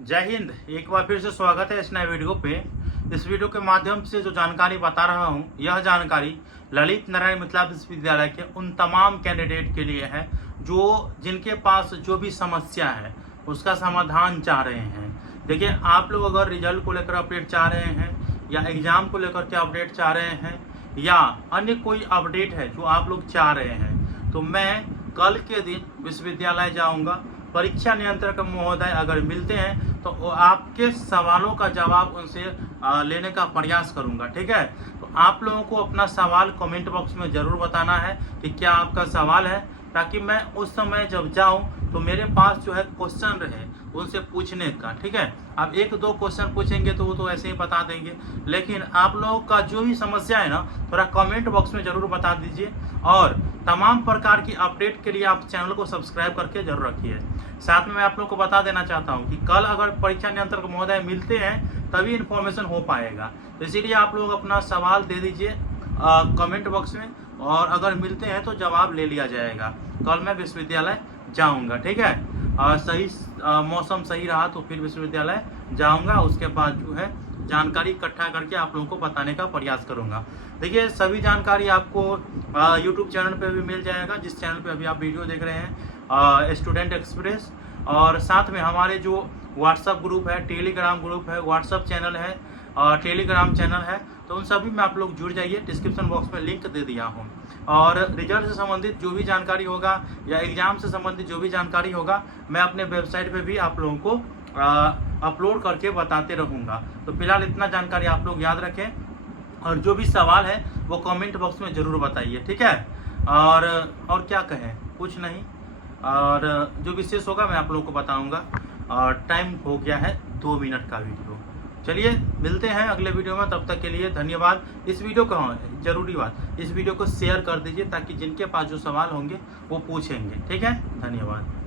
जय हिंद। एक बार फिर से स्वागत है इस नए वीडियो पे। इस वीडियो के माध्यम से जो जानकारी बता रहा हूँ, यह जानकारी ललित नारायण मिथिला विश्वविद्यालय के उन तमाम कैंडिडेट के लिए है जो जिनके पास जो भी समस्या है उसका समाधान चाह रहे हैं। देखिए, आप लोग अगर रिजल्ट को लेकर अपडेट चाह रहे हैं या एग्जाम को लेकर के अपडेट चाह रहे हैं या अन्य कोई अपडेट है जो आप लोग चाह रहे हैं, तो मैं कल के दिन विश्वविद्यालय जाऊंगा। परीक्षा नियंत्रक महोदय अगर मिलते हैं तो आपके सवालों का जवाब उनसे लेने का प्रयास करूंगा। ठीक है, तो आप लोगों को अपना सवाल कमेंट बॉक्स में ज़रूर बताना है कि क्या आपका सवाल है, ताकि मैं उस समय जब जाऊं तो मेरे पास जो है क्वेश्चन रहे उनसे पूछने का। ठीक है, आप एक दो क्वेश्चन पूछेंगे तो वो तो ऐसे ही बता देंगे, लेकिन आप लोगों का जो भी समस्या है ना, थोड़ा कमेंट बॉक्स में ज़रूर बता दीजिए। और तमाम प्रकार की अपडेट के लिए आप चैनल को सब्सक्राइब करके जरूर रखिए। साथ में मैं आप लोगों को बता देना चाहता हूं कि कल अगर परीक्षा नियंत्रक महोदय मिलते हैं तभी इन्फॉर्मेशन हो पाएगा, तो इसीलिए आप लोग अपना सवाल दे दीजिए कमेंट बॉक्स में, और अगर मिलते हैं तो जवाब ले लिया जाएगा। कल मैं विश्वविद्यालय जाऊंगा। ठीक है, सही मौसम सही रहा तो फिर विश्वविद्यालय जाऊंगा। उसके बाद जो है जानकारी इकट्ठा करके आप लोगों को बताने का प्रयास करूंगा। देखिए, सभी जानकारी आपको यूट्यूब चैनल पे भी मिल जाएगा, जिस चैनल पे अभी आप वीडियो देख रहे हैं, स्टूडेंट एक्सप्रेस। और साथ में हमारे जो व्हाट्सअप ग्रुप है, टेलीग्राम ग्रुप है, व्हाट्सअप चैनल है, टेलीग्राम चैनल है, तो उन सभी में आप लोग जुड़ जाइए। डिस्क्रिप्शन बॉक्स में लिंक दे दिया हूँ। और रिजल्ट से संबंधित जो भी जानकारी होगा या एग्जाम से संबंधित जो भी जानकारी होगा, मैं अपने वेबसाइट पे भी आप लोगों को अपलोड करके बताते रहूँगा। तो फिलहाल इतना जानकारी आप लोग याद रखें, और जो भी सवाल है वो कमेंट बॉक्स में ज़रूर बताइए। ठीक है, और क्या कहें, कुछ नहीं। और जो विशेष होगा मैं आप लोगों को बताऊंगा। और टाइम हो गया है 2 मिनट का वीडियो। चलिए मिलते हैं अगले वीडियो में, तब तक के लिए धन्यवाद। इस वीडियो को, जरूरी बात, इस वीडियो को शेयर कर दीजिए ताकि जिनके पास जो सवाल होंगे वो पूछेंगे। ठीक है, धन्यवाद।